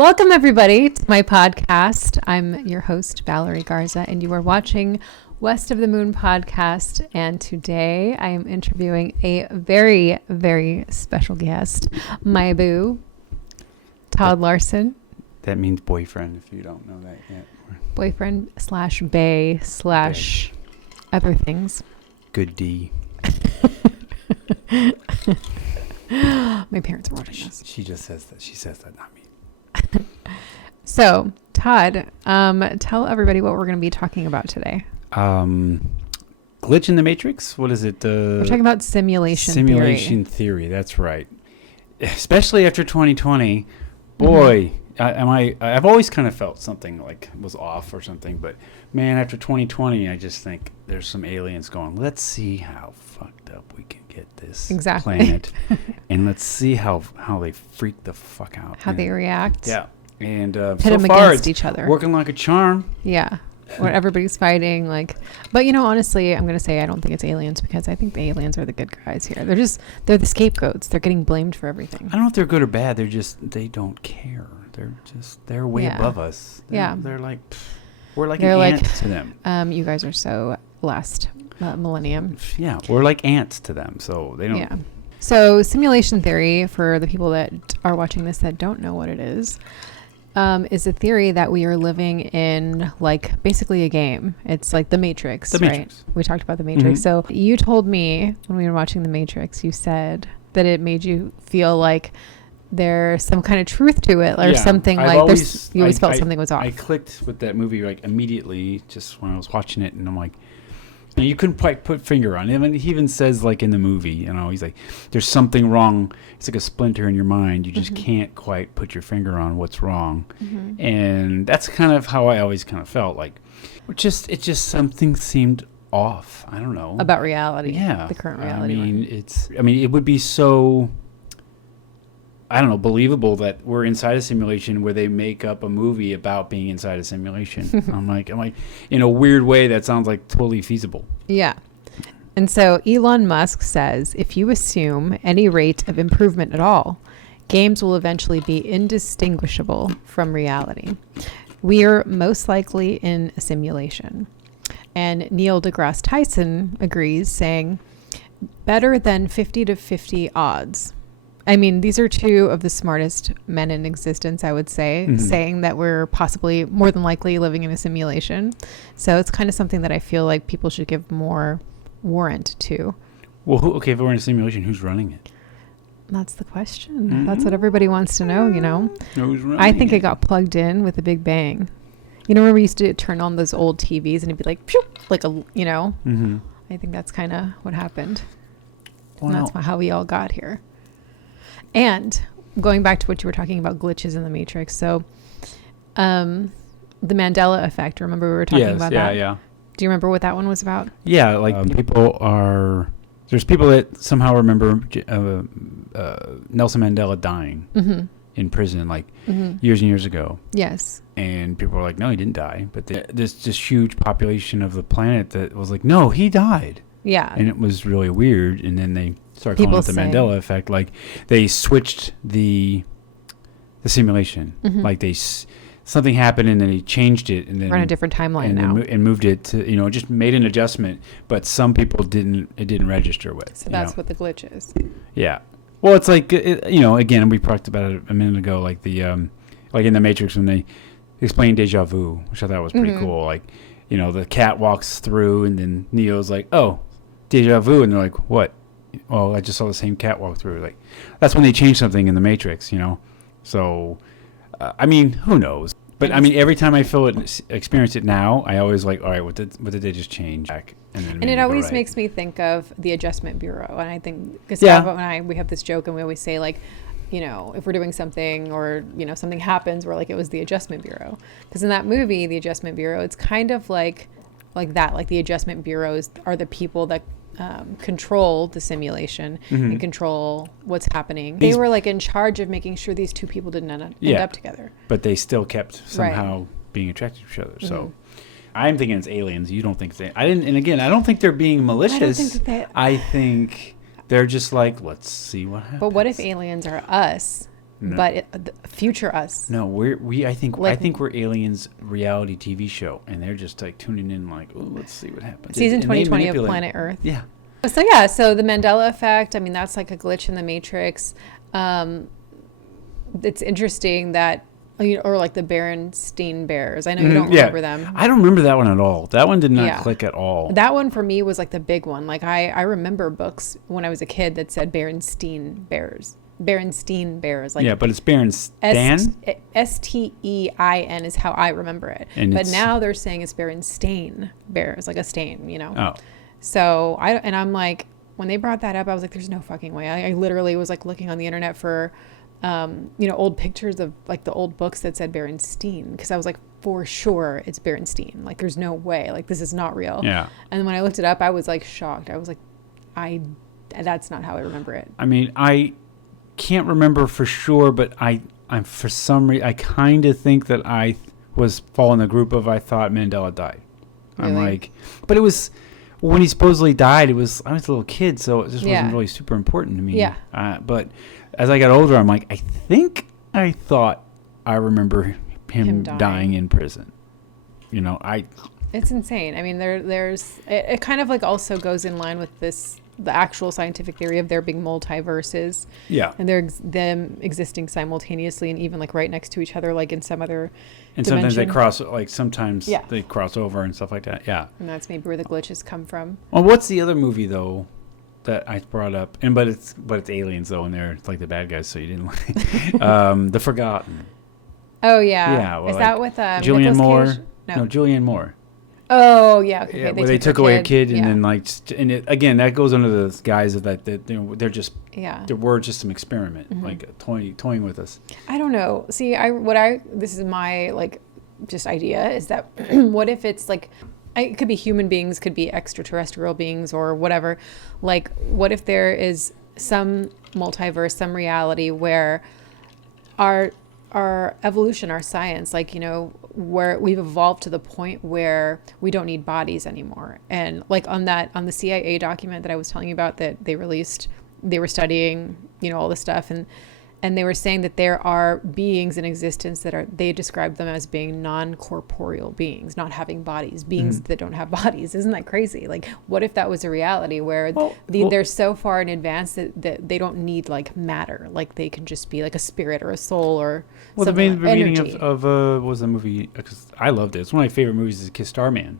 Welcome, everybody, to my podcast. I'm your host, Valerie Garza, and you are watching West of the Moon podcast. And today I am interviewing a very, very special guest, my boo, Todd Larson. That means boyfriend, if you don't know that yet. Boyfriend slash bae slash other things. Good D. My parents were watching this. She just says that. She says that, not me. So, Todd, tell everybody what we're going to be talking about today. Glitch in the Matrix? What is it? We're talking about simulation theory. That's right. Especially after 2020. Boy, I've always kind of felt something like was off or something. But, man, after 2020, I just think there's some aliens going, let's see how fucked up we can get this planet. And let's see how they freak the fuck out. How they react. Yeah. And pit so them far, against each other. Working like a charm. Yeah. Where everybody's fighting. But, honestly, I'm going to say I don't think it's aliens because I think the aliens are the good guys here. They're the scapegoats. They're getting blamed for everything. I don't know if they're good or bad. They don't care. They're way above us. They're like, we're like an ant to them. You guys are so last millennium. Yeah. We're like ants to them. So they don't. Yeah. So simulation theory, for the people that are watching this that don't know what it is a theory that we are living in basically a game. It's like the Matrix, right? We talked about the Matrix. Mm-hmm. So you told me when we were watching the Matrix, you said that it made you feel like there's some kind of truth to it or something. You always felt something was off. I clicked with that movie immediately just when I was watching it, and I'm like, you couldn't quite put finger on it. I mean, he even says in the movie, he's like, there's something wrong. It's like a splinter in your mind. You just can't quite put your finger on what's wrong. Mm-hmm. And that's kind of how I always kind of felt it just something seemed off. I don't know. About reality. Yeah. The current reality. It would be so, I don't know, believable that we're inside a simulation where they make up a movie about being inside a simulation. I'm like, in a weird way, that sounds like totally feasible. Yeah. And so Elon Musk says, if you assume any rate of improvement at all, games will eventually be indistinguishable from reality. We are most likely in a simulation. And Neil deGrasse Tyson agrees, saying, better than 50-50 odds. I mean, these are two of the smartest men in existence, I would say, saying that we're possibly more than likely living in a simulation. So it's kind of something that I feel like people should give more warrant to. Well, if we're in a simulation, who's running it? That's the question. Mm-hmm. That's what everybody wants to know, Who's running I think it got plugged in with a big bang. Remember we used to turn on those old TVs and it'd be like, phew, Mm-hmm. I think that's kind of what happened. Well, and that's how we all got here. And going back to what you were talking about, glitches in the Matrix. So the Mandela Effect, remember we were talking about that? Yeah. Do you remember what that one was about? Yeah, there's people that somehow remember Nelson Mandela dying in prison years and years ago. Yes. And people were like, no, he didn't die. But there's this huge population of the planet that was like, no, he died. Yeah. And it was really weird. And then they started calling it the Mandela Effect. They switched the simulation. Something happened and then he changed it. And then we're on a different timeline now. And moved it to, just made an adjustment. But some people it didn't register with. So that's what the glitch is. Yeah. Well, it's again, we talked about it a minute ago, in the Matrix when they explained deja vu, which I thought was pretty cool. The cat walks through and then Neo's like, oh, deja vu. And they're like, what? Well, I just saw the same cat walk through. That's when they changed something in the Matrix, So, who knows? But every time I feel it, experience it now, I always all right, what did they just change? And it always makes me think of the Adjustment Bureau. And I think Gustavo and we have this joke and we always say if we're doing something or, something happens, we're like, it was the Adjustment Bureau. Because in that movie, the Adjustment Bureau, it's kind of like that. The Adjustment Bureaus are the people that control the simulation and control what's happening. They were in charge of making sure these two people didn't end up together. But they still kept somehow being attracted to each other. So I'm thinking it's aliens. You don't think I don't think they're being malicious. I think they're just let's see what happens. But what if aliens are us No. but future us. No, I think we're aliens reality TV show, and they're just like tuning in, like, oh, let's see what happens. Season And 2020 of Planet Earth. Yeah. So the Mandela Effect. I mean, that's like a glitch in the Matrix. It's interesting that, or like the Berenstain Bears. I know you don't remember them. I don't remember that one at all. That one did not click at all. That one for me was like the big one. Like I remember books when I was a kid that said Berenstain Bears. Berenstain Bears. Like, yeah, but it's Berenstain. Stein is how I remember it. But now they're saying it's Berenstain Bears, like a stain, Oh. So I'm like, when they brought that up, I was like, there's no fucking way. I literally was like looking on the internet for, old pictures of like the old books that said Berenstain, because I was like, for sure it's Berenstain. Like, there's no way. Like, this is not real. Yeah. And when I looked it up, I was like shocked. I was like, that's not how I remember it. I mean, I can't remember for sure, but I'm for some reason I kind of think that I was fall in the group of I thought Mandela died. Really? I'm like, but it was when he supposedly died. I was a little kid, so it just wasn't really super important to me. Yeah. But as I got older, I'm like, I thought I remember him dying in prison. It's insane. I mean, there's it kind of like also goes in line with the actual scientific theory of there being multiverses. Yeah. And them existing simultaneously and even like right next to each other, like in some other and dimension. Sometimes they cross, they cross over and stuff like that. Yeah. And that's maybe where the glitches come from. Well, what's the other movie though that I brought up? But it's aliens though, and they're like the bad guys, so you didn't like The Forgotten. Oh yeah. Yeah. Well, is that with Julianne Nicolas Moore? Cage? No, Julianne Moore. Oh yeah, okay. Yeah, where they took away a kid, and then and it, again that goes under the guise of that they're just we're just some experiment, like toying with us. I don't know. See, this is my like just idea is that what if it's like it could be human beings, could be extraterrestrial beings or whatever. Like, what if there is some multiverse, some reality where our evolution, our science, like, where we've evolved to the point where we don't need bodies anymore. And like on the CIA document that I was telling you about that they released, they were studying, all this stuff. And they were saying that there are beings in existence they describe them as being non-corporeal beings, not having bodies, beings that don't have bodies. Isn't that crazy? Like, what if that was a reality where they're so far in advance that they don't need like matter, like they can just be like a spirit or a soul or something. The meaning of what was the movie? Because I loved it. It's one of my favorite movies. Is Kiss Starman.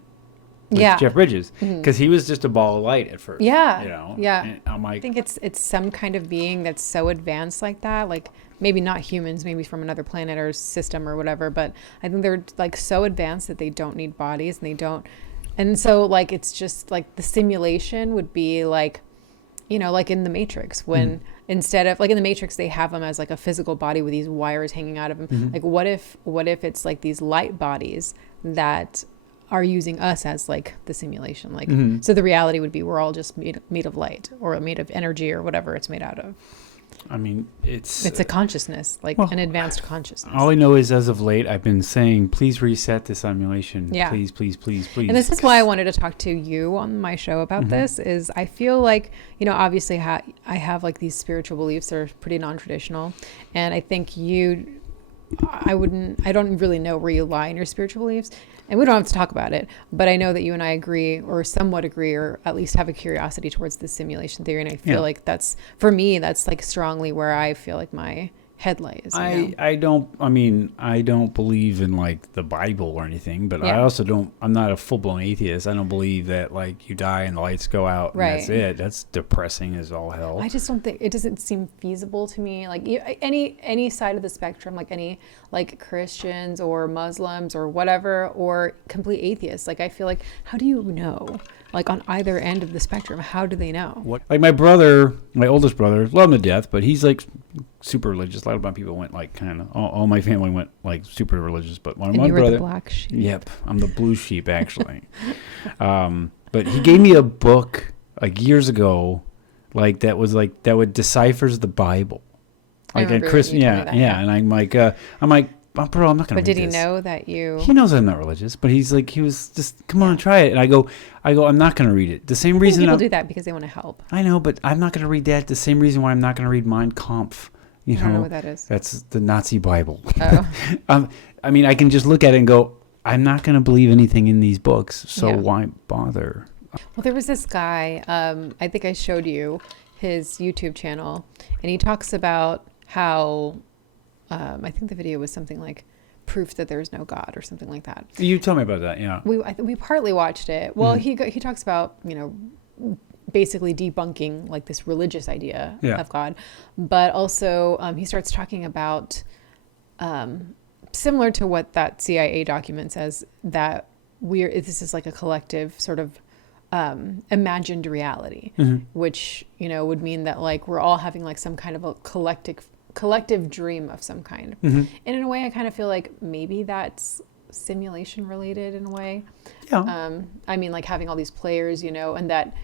Jeff Bridges, because he was just a ball of light at first. Yeah, yeah. And I'm like, I think it's some kind of being that's so advanced like that. Like maybe not humans, maybe from another planet or system or whatever. But I think they're like so advanced that they don't need bodies and they don't. And so like it's just like the simulation would be like, like in the Matrix when instead of like in the Matrix they have them as like a physical body with these wires hanging out of them. Like what if it's like these light bodies that are using us as like the simulation, like so the reality would be we're all just made of light or made of energy or whatever it's made out of. I mean, it's a consciousness, like an advanced consciousness. All I know is as of late I've been saying, please reset the simulation. Yeah. Please. And this is why I wanted to talk to you on my show about this is I feel like, obviously I have like these spiritual beliefs that are pretty non-traditional, and I think I don't really know where you lie in your spiritual beliefs. And we don't have to talk about it, but I know that you and I agree or somewhat agree or at least have a curiosity towards the simulation theory. And I feel like that's like strongly where I feel like my head lays. I don't believe in like the Bible or anything, but I also I'm not a full-blown atheist. I don't believe that like you die and the lights go out and that's it. That's depressing as all hell. I just don't think it doesn't seem feasible to me. Like any side of the spectrum, like any like Christians or Muslims or whatever, or complete atheists. Like I feel like, how do you know? Like on either end of the spectrum, how do they know? Like my brother, my oldest brother, love him to death, but he's like super religious. A lot of my people went like kind of all my family went like super religious, but one you were brother, the black sheep. Yep, I'm the blue sheep actually. But he gave me a book like years ago, like that would deciphers the Bible, like at Christmas. Yeah, and I'm like, bro, I'm not gonna. But did read he this. know that you? He knows I'm not religious, but he was just, come on, try it. And I go, I'm not gonna read it. The same reason people do that because they want to help. I know, but I'm not gonna read that. The same reason why I'm not gonna read Mein Kampf. You I don't know what that is. That's the Nazi Bible. Oh. I mean, I can just look at it and go, I'm not going to believe anything in these books, so Yeah. why bother? Well, there was this guy, I think I showed you his YouTube channel, and he talks about how, I think the video was something like proof that there's no God or something like that. You tell me about that, yeah. We partly watched it. Well, he talks about, basically debunking like this religious idea of God, but also he starts talking about, similar to what that CIA document says, that this is like a collective sort of imagined reality, which would mean that like we're all having like some kind of a collective dream of some kind. And in a way, I kind of feel like maybe that's simulation related in a way. Yeah. I mean, like having all these players, and that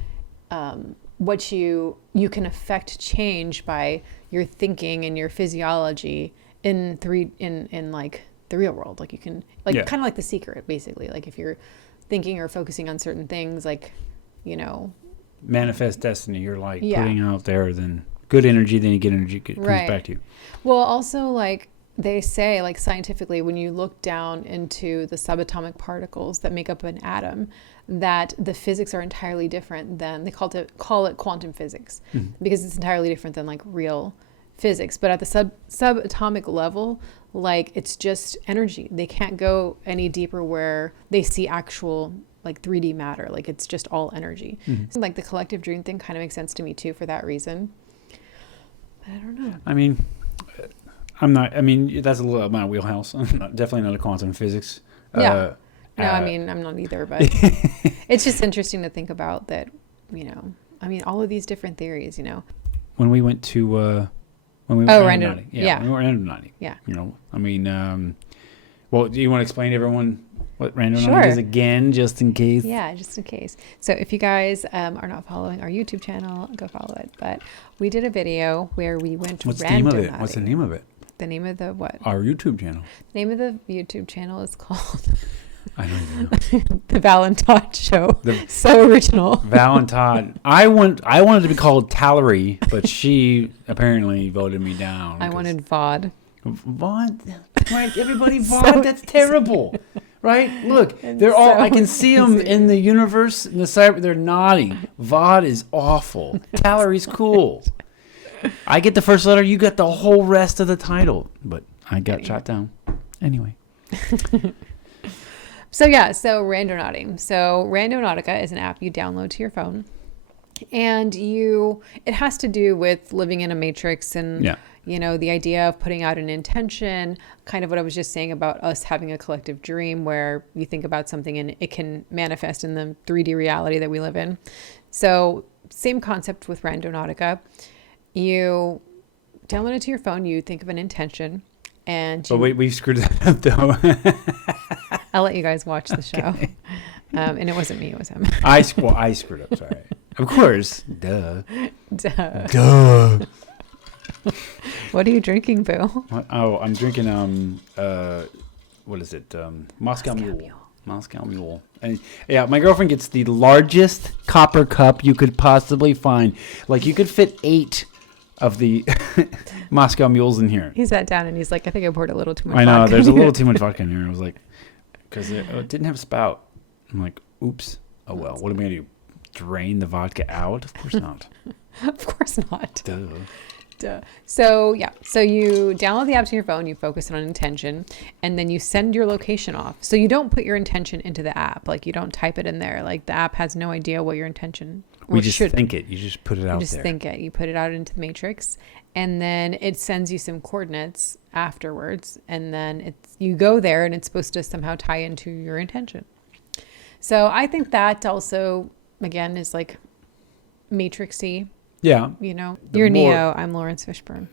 what you can affect change by your thinking and your physiology in like the real world. Like you can kind of like The Secret, basically. Like if you're thinking or focusing on certain things, like manifest destiny. You're like putting out there, then good energy, then you get energy, it comes back to you. Well, also like they say, like scientifically, when you look down into the subatomic particles that make up an atom, that the physics are entirely different than they call it quantum physics, because it's entirely different than like real physics. But at the subatomic level, like it's just energy. They can't go any deeper where they see actual like 3D matter. Like it's just all energy. So like the collective dream thing kind of makes sense to me too for that reason. But I don't know. I mean, that's a little out of my wheelhouse. I'm definitely not a quantum physics. Yeah. No, I mean, I'm not either, but it's just interesting to think about that, all of these different theories, When we went to, Randonautica. Yeah. When we were Randonautica. Yeah. Well, do you want to explain to everyone what Randonautica Sure. is again, just in case? Yeah, just in case. So if you guys are not following our YouTube channel, go follow it. But we did a video where we went What's the name of it? randonauting. What's the name of it? The name of the what? Our YouTube channel. The name of the YouTube channel is called I don't even know. The Val and Todd Show. So original. Val and Todd. I wanted to be called Tallery, but she apparently voted me down. I wanted VOD. VOD? Right, everybody So VOD? That's terrible. Right? Look, they're all, I can see them in the universe, in the cyber, they're nodding. VOD is awful. Tallery's cool. I get the first letter, you get the whole rest of the title. But I got shot down. Anyway. So Randonauting. So Randonautica is an app you download to your phone, and it has to do with living in a matrix and the idea of putting out an intention, kind of what I was just saying about us having a collective dream where you think about something and it can manifest in the 3D reality that we live in. So same concept with Randonautica. You download it to your phone, you think of an intention, and But wait, we screwed that up though. I'll let you guys watch the show. Okay. And it wasn't me, it was him. I screwed up, sorry. Of course. Duh. What are you drinking, Boo? Oh, I'm drinking what is it? Moscow Mule. And yeah, my girlfriend gets the largest copper cup you could possibly find. Like you could fit 8 of the Moscow Mules in here. He sat down and he's like, I think I poured a little too much I know, vodka. there's a little too much vodka in here. I was like, because it didn't have a spout. I'm like, oops. Oh well, what am I going to do? Drain the vodka out? Of course not. Of course not. Duh. So you download the app to your phone, you focus on intention, and then you send your location off. So you don't put your intention into the app. Like you don't type it in there. Like the app has no idea what your intention We just think it. You just put it out there. You just think it. You put it out into the matrix, and then it sends you some coordinates afterwards, and then you go there, and it's supposed to somehow tie into your intention. So I think that also, again, is like matrixy. Yeah. You're Neo. I'm Lawrence Fishburne.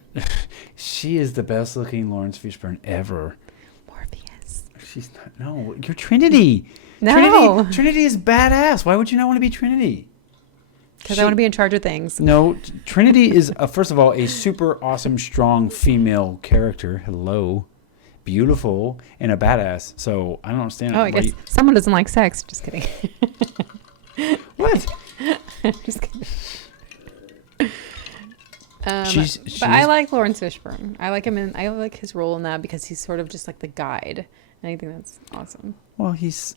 She is the best looking Lawrence Fishburne ever. Morpheus. She's not. No, you're Trinity. No. Trinity is badass. Why would you not want to be Trinity? Because I want to be in charge of things. No, Trinity is, first of all, a super awesome, strong female character. Hello. Beautiful and a badass. So I don't understand. Oh, I guess someone doesn't like sex. Just kidding. What? Just kidding. But I like Lawrence Fishburne. I like him I like his role in that because he's sort of just like the guide. And I think that's awesome. Well, he's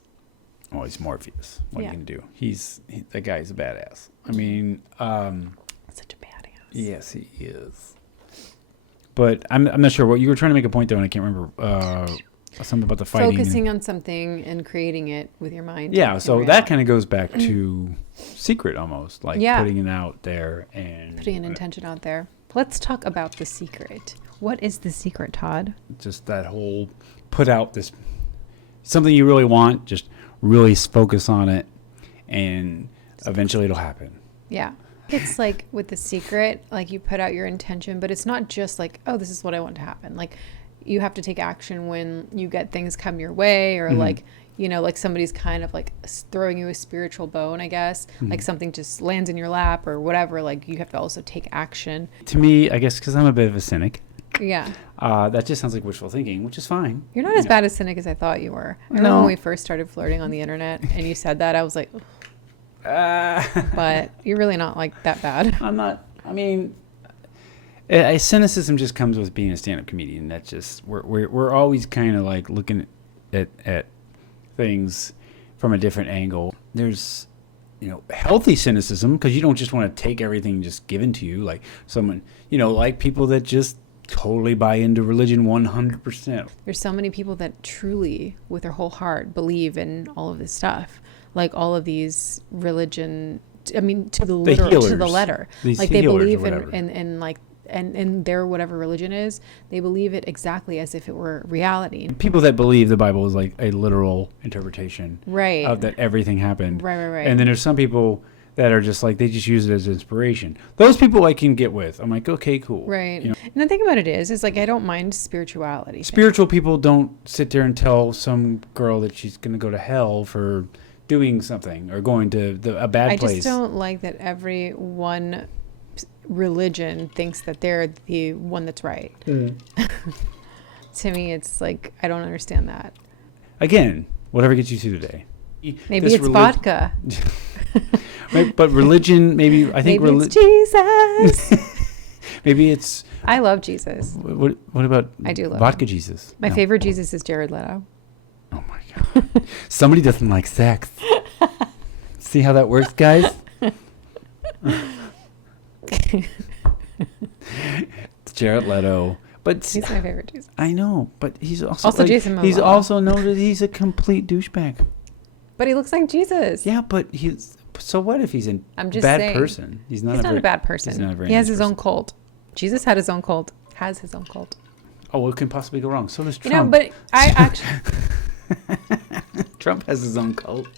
Morpheus. What are you gonna do? That guy's a badass. I mean, such a badass. Yes, he is. But I'm not sure what you were trying to make a point though, and I can't remember something about the fighting. Focusing on something and creating it with your mind. Yeah, so that kind of goes back to secret almost, like putting it out there and putting an intention out there. Let's talk about the secret. What is the secret, Todd? Just that whole put out this something you really want, just really focus on it, and eventually it'll happen. Yeah. It's like with the secret, like you put out your intention, but it's not just like, oh, this is what I want to happen. Like you have to take action when you get things come your way, or like, you know, like somebody's kind of like throwing you a spiritual bone, I guess, like something just lands in your lap or whatever. Like you have to also take action. To me, I guess, because I'm a bit of a cynic. Yeah. That just sounds like wishful thinking, which is fine. You're not as bad a cynic as I thought you were. I remember when we first started flirting on the internet and you said that, I was like, but you're really not like that bad. I'm not. I mean, cynicism just comes with being a stand-up comedian. That's just we're always kind of like looking at things from a different angle. There's healthy cynicism, because you don't just want to take everything just given to you, like someone like people that just totally buy into religion 100%. There's so many people that truly, with their whole heart, believe in all of this stuff. Like all of these religion, I mean, to the letter. These like they believe in like, and their whatever religion is, they believe it exactly as if it were reality. People that believe the Bible is like a literal interpretation, right? Of that everything happened, right. And then there's some people that are just like, they just use it as inspiration. Those people I can get with. I'm like, okay, cool, right? And the thing about it is like I don't mind spirituality. Spiritual people don't sit there and tell some girl that she's going to go to hell for doing something or going to a bad place. I just don't like that every one religion thinks that they're the one that's right. To me, it's like, I don't understand that. Again, whatever gets you through the day. Maybe it's vodka. But religion, maybe, I think maybe it's Jesus. Maybe it's... I love Jesus. What about I do love vodka him. Jesus? My favorite Jesus is Jared Leto. Oh my God. Somebody doesn't like sex. See how that works, guys? It's Jared Leto. But he's my favorite Jesus. I know, but he's also like, Jason Momoa. He's also noted he's a complete douchebag. But he looks like Jesus. Yeah, but so what if he's a bad person? He's not a bad person. He has his own cult. Jesus had his own cult. Has his own cult. Oh, what can possibly go wrong? So does Trump. But I actually... Trump has his own cult.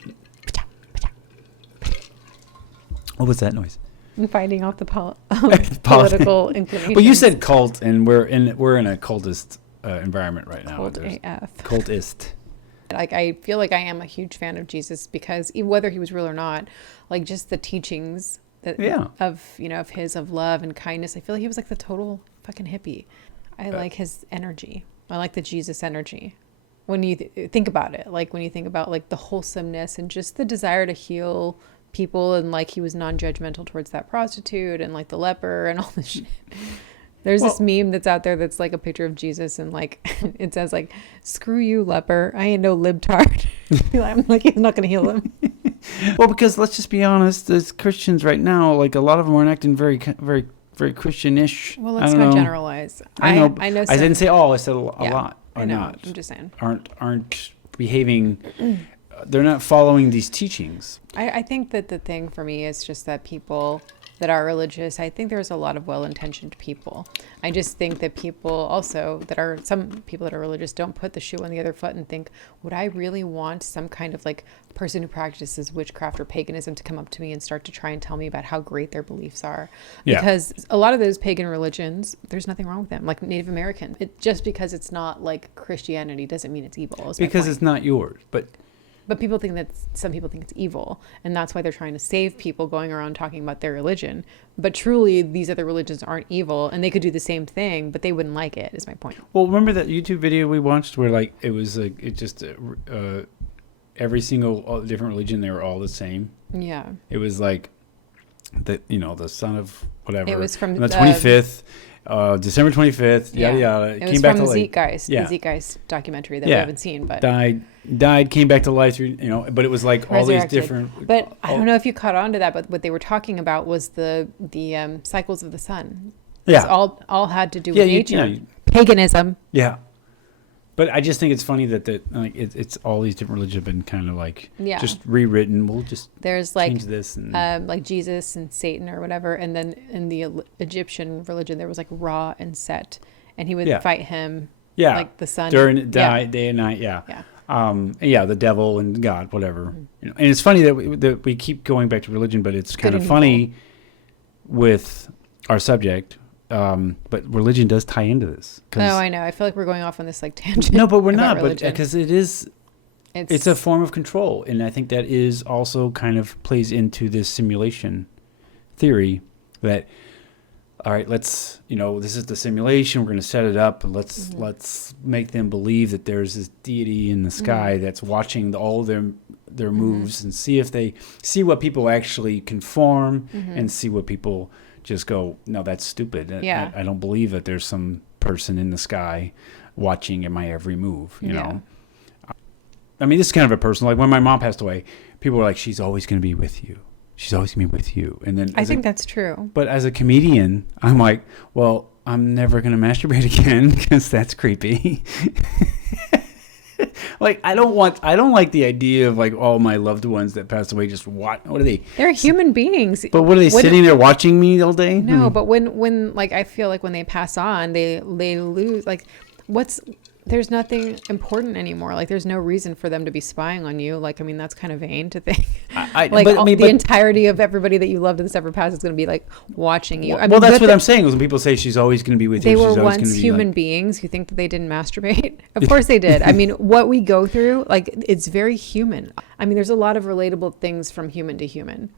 What was that noise? I'm fighting off the political inclination. Well, you said cult, and we're in a cultist environment right now. Cult AF. Cultist. Like, I feel like I am a huge fan of Jesus because whether he was real or not, like just the teachings of his love and kindness. I feel like he was like the total fucking hippie. I like his energy. I like the Jesus energy. When you think about it, like when you think about like the wholesomeness and just the desire to heal people, and like he was non-judgmental towards that prostitute and like the leper and all this shit. There's this meme that's out there that's like a picture of Jesus and like it says like, screw you, leper, I ain't no libtard. I'm like, he's not gonna heal him. Well, because let's just be honest, as Christians right now, like a lot of them aren't acting very very very Christian-ish. Well, let's not generalize. I know some, I didn't say all, I said a lot. I know, not. I'm just saying aren't behaving. They're not following these teachings. I think that the thing for me is just that people that are religious, I think there's a lot of well-intentioned people. I just think that people also some people that are religious don't put the shoe on the other foot and think, would I really want some kind of like person who practices witchcraft or paganism to come up to me and start to try and tell me about how great their beliefs are? Yeah. Because a lot of those pagan religions, there's nothing wrong with them. Like Native American, just because it's not like Christianity doesn't mean it's evil. Because it's not yours, But people think that some people think it's evil, and that's why they're trying to save people going around talking about their religion. But truly, these other religions aren't evil, and they could do the same thing, but they wouldn't like it, is my point. Well, remember that YouTube video we watched where like it was like every single different religion, they were all the same? Yeah. It was like the son of whatever. It was from on the 25th, December 25th. Yada yada. It came was back from to life. Zeitgeist, Yeah. the Zeitgeist documentary that we haven't seen, but Died, came back to life through, but it was like all these resurrected. different. But I don't know if you caught on to that, but what they were talking about was the cycles of the sun. Yeah. It's all had to do with nature. Yeah. Paganism. Yeah. But I just think it's funny that it's all these different religions have been kind of like just rewritten. We'll just there's like change this and like Jesus and Satan or whatever, and then in the Egyptian religion there was like Ra and Set, and he would fight him like the sun during day and night. The devil and God, whatever. And it's funny that we keep going back to religion, but it's kind of funny with our subject. But religion does tie into this. No, I know. I feel like we're going off on this like tangent. No, but we're not. Religion. But because it's a form of control, and I think that is also kind of plays into this simulation theory. That all right, let's this is the simulation. We're going to set it up, and let's make them believe that there's this deity in the sky that's watching all their moves and see what people actually conform and see what people just go, no, that's stupid. I don't believe that there's some person in the sky watching my every move, you know? I mean, this is kind of a personal, like when my mom passed away, people were like, she's always going to be with you. She's always going to be with you. And then I think that's true. But as a comedian, I'm like, well, I'm never going to masturbate again because that's creepy. Like I don't like the idea of like all my loved ones that passed away just what are they? They're human beings. But what are they sitting there watching me all day? No, but when like I feel like when they pass on, they lose like there's nothing important anymore. Like there's no reason for them to be spying on you. Like I mean that's kind of vain to think. The entirety of everybody that you loved that's ever passed is going to be like watching you. Well, that's what I'm saying. Is when people say she's always going to be with you. They were once human beings who think that they didn't masturbate. Of course they did. I mean, what we go through, like it's very human. I mean, there's a lot of relatable things from human to human.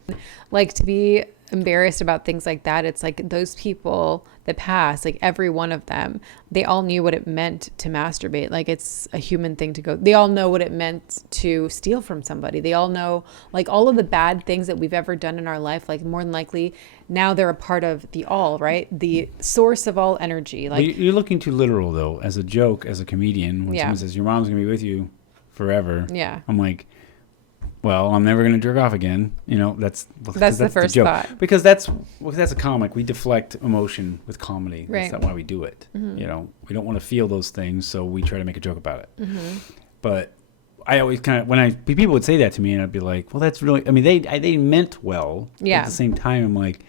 Like to be embarrassed about things like that, it's like those people that passed, like every one of them, they all knew what it meant to masturbate. Like it's a human thing to go. They all know what it meant to steal from somebody. They all know like all of the bad things that we've ever done in our life, like more than likely now they're a part of the all, right? The source of all energy. Like well, you're looking too literal though, as a joke, as a comedian, when someone says your mom's going to be with you forever. Yeah. I'm like, well, I'm never going to jerk off again. That's the first thought. Because that's a comic. We deflect emotion with comedy. Right. That's not why we do it. We don't want to feel those things, so we try to make a joke about it. But I always kind of, people would say that to me, and I'd be like, well, that's really, I mean, they meant well. Yeah. At the same time, I'm like,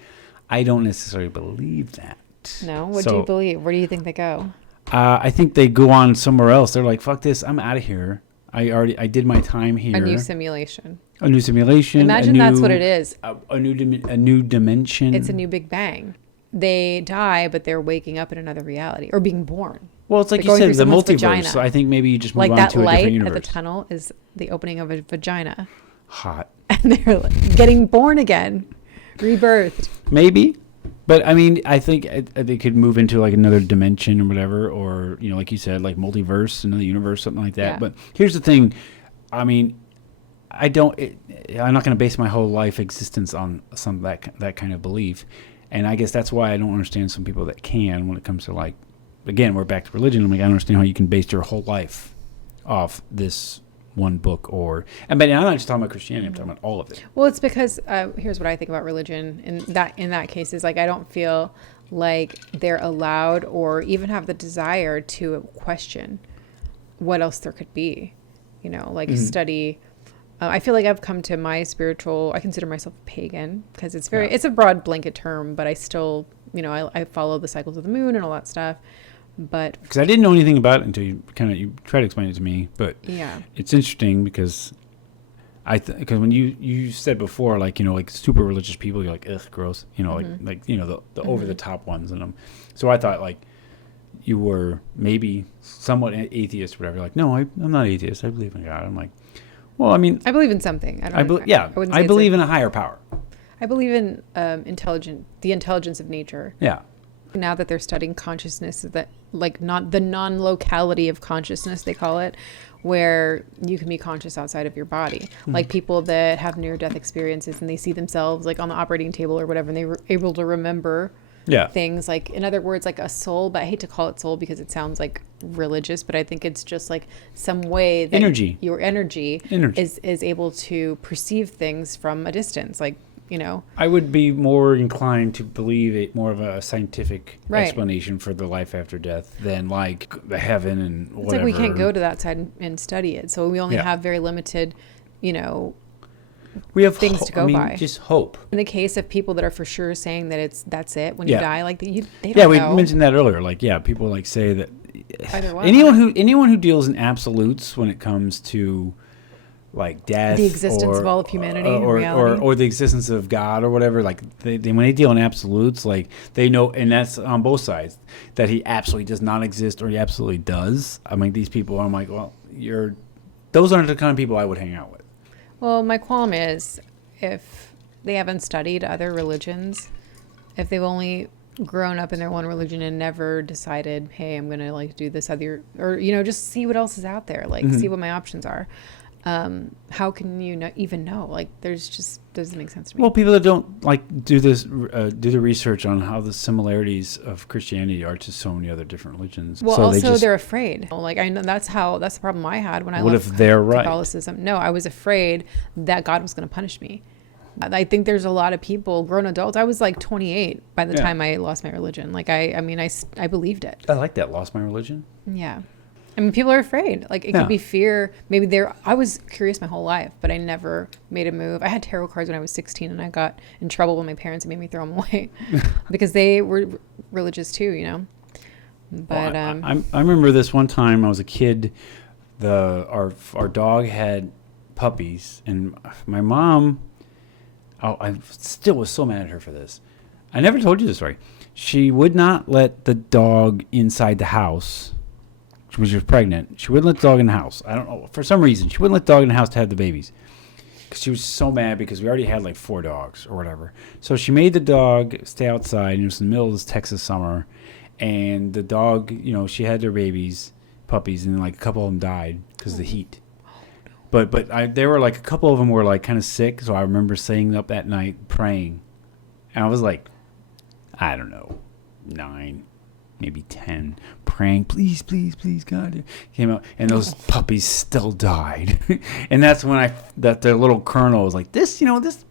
I don't necessarily believe that. No? What do you believe? Where do you think they go? I think they go on somewhere else. They're like, fuck this. I'm out of here. I did my time here. A new simulation. Imagine that's what it is. A new dimension. It's a new Big Bang. They die, but they're waking up in another reality or being born. Well, it's like you said, the multiverse. Vagina. So I think maybe you just move on to a different universe. Like that light at the tunnel is the opening of a vagina. Hot. And they're like getting born again, rebirthed. Maybe. But I mean, I think they could move into like another dimension or whatever, or like you said, like multiverse, another universe, something like that. Yeah. But here's the thing, I mean, I'm not going to base my whole life existence on some that kind of belief, and I guess that's why I don't understand some people that can when it comes to like, again, we're back to religion. I'm like, I don't understand how you can base your whole life off this one book but I'm not just talking about Christianity, I'm talking about all of it. Well, it's because here's what I think about religion in that case is like I don't feel like they're allowed or even have the desire to question what else there could be, study. I feel like I've come to my I consider myself pagan because it's it's a broad blanket term, but I still, I follow the cycles of the moon and all that stuff. But because I didn't know anything about it until you try to explain it to me, but it's interesting because because when you said before, like like super religious people, you're like, ugh, gross, like the over the top ones in them. So I thought like you were maybe somewhat atheist or whatever. You're like, no, I'm not atheist. I believe in God. I'm like, well, I mean, I believe in something. I believe in a higher power. I believe in the intelligence of nature. Yeah. Now that they're studying consciousness, that like not the non-locality of consciousness, they call it, where you can be conscious outside of your body. Like people that have near-death experiences and they see themselves like on the operating table or whatever, and they were able to remember things, like, in other words, like a soul, but I hate to call it soul because it sounds like religious, but I think it's just like some way that your energy is able to perceive things from a distance, like, you know. I would be more inclined to believe it more of a scientific explanation for the life after death than like the heaven and whatever. It's like we can't go to that side and study it, so we only have very limited, you know, we have things to go by. Just hope. In the case of people that are for sure saying that that's it when you die, like they don't know. We mentioned that earlier. Like, people like say that anyone who deals in absolutes when it comes to like death, the existence of all of humanity, or the existence of God or whatever, like they when they deal in absolutes, like they know, and that's on both sides, that he absolutely does not exist or he absolutely does. I mean, these people, I'm like, well, those aren't the kind of people I would hang out with. Well, my qualm is if they haven't studied other religions, if they've only grown up in their one religion and never decided, hey, I'm going to like do this other, or, you know, just see what else is out there, like see what my options are. How can you even know? Like, there's just doesn't make sense to me. Well, people that don't like do the research on how the similarities of Christianity are to so many other different religions. Well, so also they're afraid. Like, I know that's the problem I had when I left Catholicism. No, I was afraid that God was going to punish me. I think there's a lot of people, grown adults. I was like 28 by the time I lost my religion. Like, I mean, I believed it. I like that. Lost my religion. Yeah. I mean, people are afraid. Like, it could be fear. Maybe I was curious my whole life, but I never made a move. I had tarot cards when I was 16, and I got in trouble with my parents and made me throw them away because they were religious too, you know. But I remember this one time I was a kid. Our dog had puppies, and my mom. Oh, I still was so mad at her for this. I never told you this story. She would not let the dog inside the house. She was pregnant. She wouldn't let the dog in the house. I don't know. For some reason, she wouldn't let the dog in the house to have the babies. Because she was so mad because we already had like 4 dogs or whatever. So she made the dog stay outside. And it was in the middle of this Texas summer. And the dog, you know, she had their puppies, and like a couple of them died because of the heat. But there were like a couple of them were like kind of sick. So I remember staying up that night praying. And I was like, I don't know, 9. Maybe 10, praying, please, please, please, God. Came out, and those puppies still died. And that's when the little colonel was like, this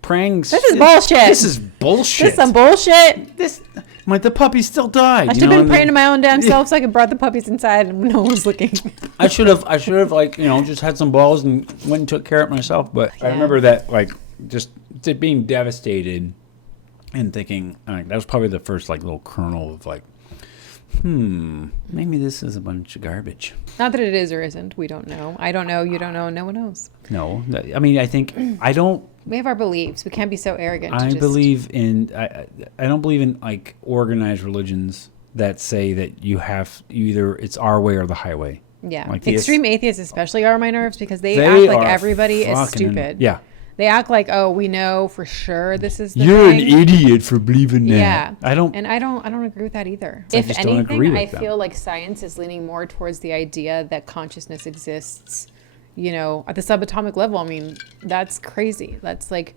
praying. This is bullshit. This is bullshit. This is some bullshit. I'm like, the puppies still died. I should have been praying to my own damn self so I could brought the puppies inside and no one was looking. I should have like, just had some balls and went and took care of it myself. But I remember that, like, just being devastated and thinking, that was probably the first like little kernel of like, maybe this is a bunch of garbage. Not that it is or isn't. We don't know. I don't know. You don't know. No one knows. No. I mean, I think I don't. We have our beliefs. We can't be so arrogant. I don't believe in like organized religions that say that either it's our way or the highway. Yeah. Like extreme atheists especially are on my nerves because they act like everybody is stupid. Yeah. They act like, oh, we know for sure this is the You're thing. an idiot for believing that. Yeah. I don't agree with that either. If anything, I feel like science is leaning more towards the idea that consciousness exists, at the subatomic level. I mean, that's crazy. That's like,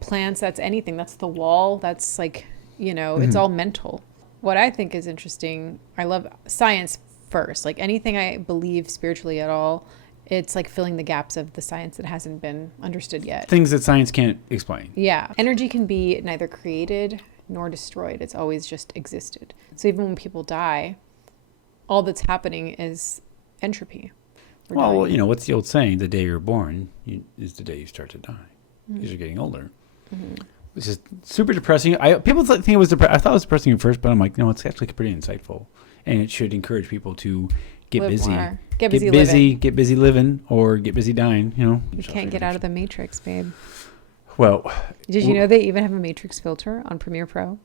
plants, that's anything. That's the wall. That's like, it's all mental. What I think is interesting, I love science first. Like anything I believe spiritually at all, it's like filling the gaps of the science that hasn't been understood yet. Things that science can't explain. Yeah. Energy can be neither created nor destroyed. It's always just existed. So even when people die, all that's happening is entropy. Well, what's the old saying? The day you're born is the day you start to die. Because you're getting older. Mm-hmm. Which is super depressing. People think it was depressing. I thought it was depressing at first, but I'm like, no, it's actually pretty insightful. And it should encourage people to get busy. More. Get busy living, or get busy dying, You can't get out of the Matrix, babe. Well. Did you know they even have a Matrix filter on Premiere Pro?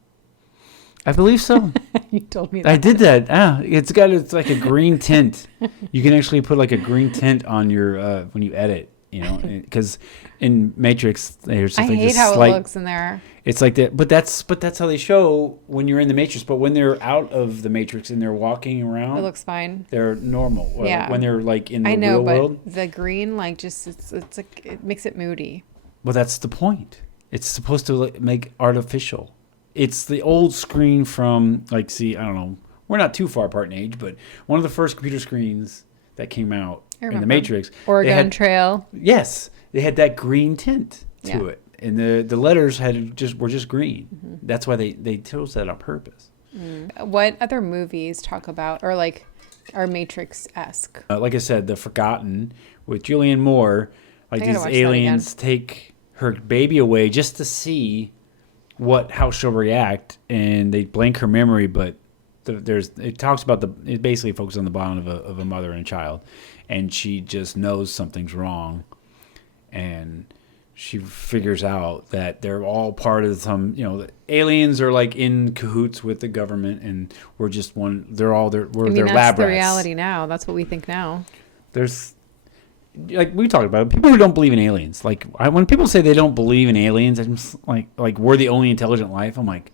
I believe so. You told me that. I did that. It's like a green tint. You can actually put like a green tint on your, when you edit. because in Matrix there's I just like hate this how slight, it looks in there. it's like that, but that's how they show when you're in the Matrix. But when they're out of the Matrix and they're walking around, It looks fine. they're normal. Yeah. When they're like in the I know, real but world, the green, like, just it's like it makes it moody. well, that's the point. It's supposed to like, make artificial. It's the old screen from like, see, I don't know, we're not too far apart in age, but one of the first computer screens that came out in the Matrix, Oregon Trail. yes, they had that green tint to Yeah. it, and the letters were just green. Mm-hmm. That's why they chose that on purpose. What other movies talk about or like are Matrix-esque? Like I said, The Forgotten with Julianne Moore, like I gotta these watch that aliens take her baby away just to see how she'll react, and they blank her memory, but it talks about it basically focuses on the bond of a mother and a child, and she just knows something's wrong, and she figures out that they're all part of some, the aliens are like in cahoots with the government, and we're just we're their lab rats. That's the reality now. That's what we think now. There's, like we talked about it, people who don't believe in aliens. Like when people say they don't believe in aliens, I'm just like we're the only intelligent life. I'm like,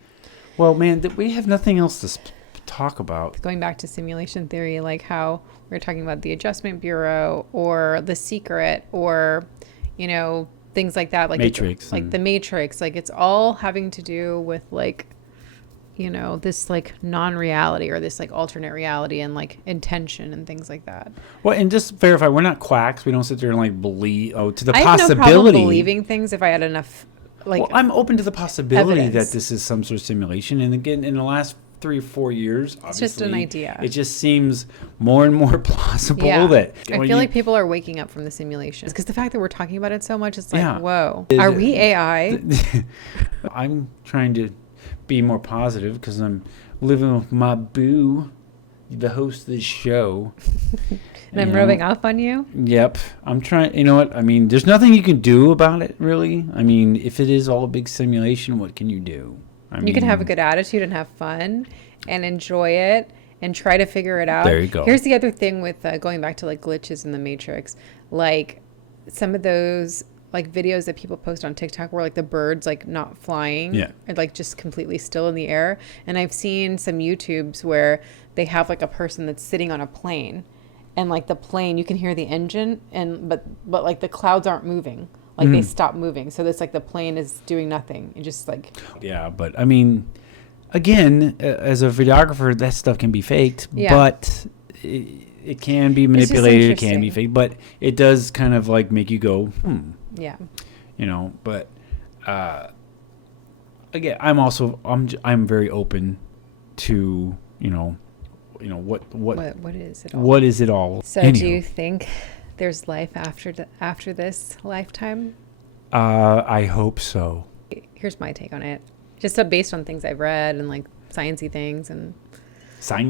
well, man, we have nothing else to talk about. Going back to simulation theory, like how we're talking about the Adjustment Bureau or The Secret or, things like that. Like Matrix. Like the Matrix. Like it's all having to do with like, this like non-reality or this like alternate reality and like intention and things like that. Well, and just verify, we're not quacks. We don't sit there and like believe to the I have possibility. no problem believing things if I had enough. Well, I'm open to the possibility evidence. that this is some sort of simulation. And again, in the last 3 or 4 years, obviously, it's just an idea. It just seems more and more plausible that I feel like people are waking up from the simulations because the fact that we're talking about it so much, it's like, whoa, are we AI? I'm trying to be more positive because I'm living with my boo, the host of this show. And I'm rubbing off on you? Yep. I'm trying, you know what? I mean, there's nothing you can do about it, really. I mean, if it is all a big simulation, what can you do? You can have a good attitude and have fun and enjoy it and try to figure it out. There you go. Here's the other thing with going back to like glitches in the Matrix. Like some of those like videos that people post on TikTok where like the birds like not flying and like just completely still in the air. And I've seen some YouTubes where they have like a person that's sitting on a plane and like the plane, you can hear the engine and but like the clouds aren't moving. Like they stop moving. So it's like the plane is doing nothing. It just like... Yeah, but I mean, again, as a videographer, that stuff can be faked. Yeah. But it can be manipulated. It can be faked. But it does kind of like make you go, Yeah. But again, I'm very open to, what is it all? What is it all? So anyhow. Do you think there's life after this lifetime? I hope so. Here's my take on it. Just based on things I've read and like sciencey things and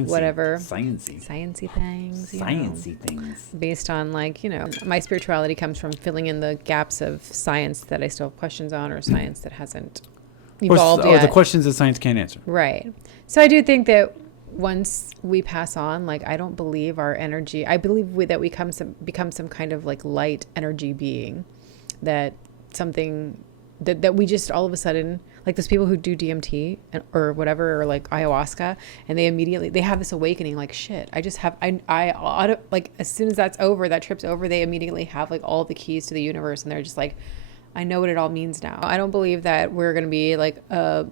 whatever. Sciencey things. Based on like, my spirituality comes from filling in the gaps of science that I still have questions on or science that hasn't evolved yet. The questions that science can't answer. Right. So I do think that once we pass on, like, I don't believe our energy, I believe that we become some kind of like light energy being, that something that we just all of a sudden, like those people who do DMT or whatever, or like ayahuasca, and they have this awakening, like, shit, I ought, like, as soon as that trip's over, they immediately have like all the keys to the universe, and they're just like, I know what it all means now. I don't believe that we're going to be like a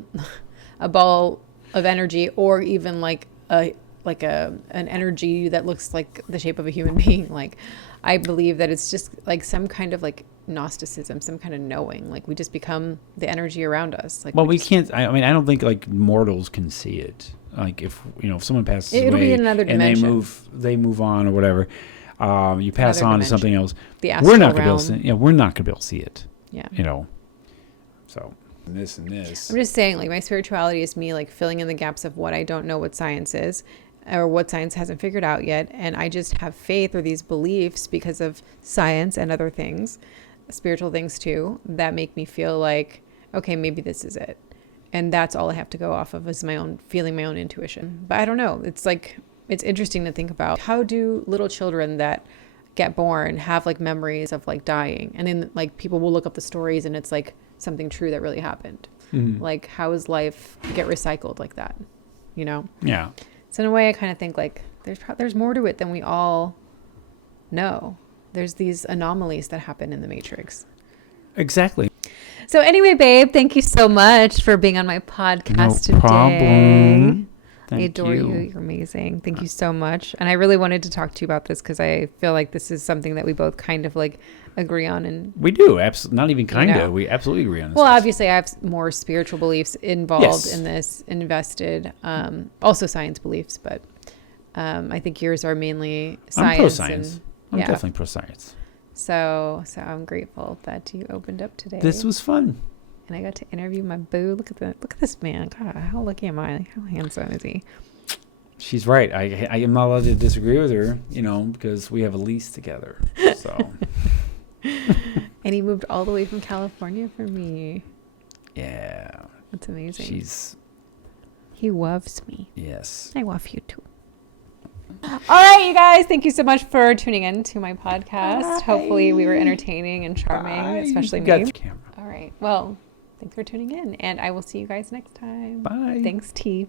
ball of energy, or even like an energy that looks like the shape of a human being. Like, I believe that it's just like some kind of like Gnosticism, some kind of knowing. Like, we just become the energy around us. Like, well, we can't. I mean, I don't think like mortals can see it. Like, if someone passes away, be in another dimension, and they move on or whatever, you pass on to something else. The astral we're not realm. gonna be able to. Yeah, we're not gonna be able to see it. Yeah. So. And this. I'm just saying, like, my spirituality is me like filling in the gaps of what I don't know what science is, or what science hasn't figured out yet, and I just have faith or these beliefs because of science and other things, spiritual things too, that make me feel like, okay, maybe this is it, and that's all I have to go off of is my own intuition. But I don't know. It's like, it's interesting to think about, how do little children that get born have like memories of like dying, and then like people will look up the stories and it's like something true that really happened. Like, how does life get recycled like that, you know? Yeah. So in a way I kind of think like there's more to it than we all know. There's these anomalies that happen in the Matrix. Exactly. So anyway, babe, thank you so much for being on my podcast today. Problem. I adore you. You're amazing. Thank you so much. And I really wanted to talk to you about this because I feel like this is something that we both kind of like agree on. And we do. Absolutely. Not even kind of. You know. We absolutely agree on this. Well, obviously, I have more spiritual beliefs involved in this, invested. Also science beliefs, but I think yours are mainly science. I'm pro-science. I'm yeah. definitely pro-science. So I'm grateful that you opened up today. This was fun. And I got to interview my boo. Look at this man. God, how lucky am I? Like, how handsome is he? She's right. I am not allowed to disagree with her, you know, because we have a lease together. So. And he moved all the way from California for me. Yeah. That's amazing. He loves me. Yes. I love you too. All right, you guys. Thank you so much for tuning in to my podcast. Bye. Hopefully we were entertaining and charming, especially me. Got the camera. All right. Well, thanks for tuning in, and I will see you guys next time. Bye. Thanks, T.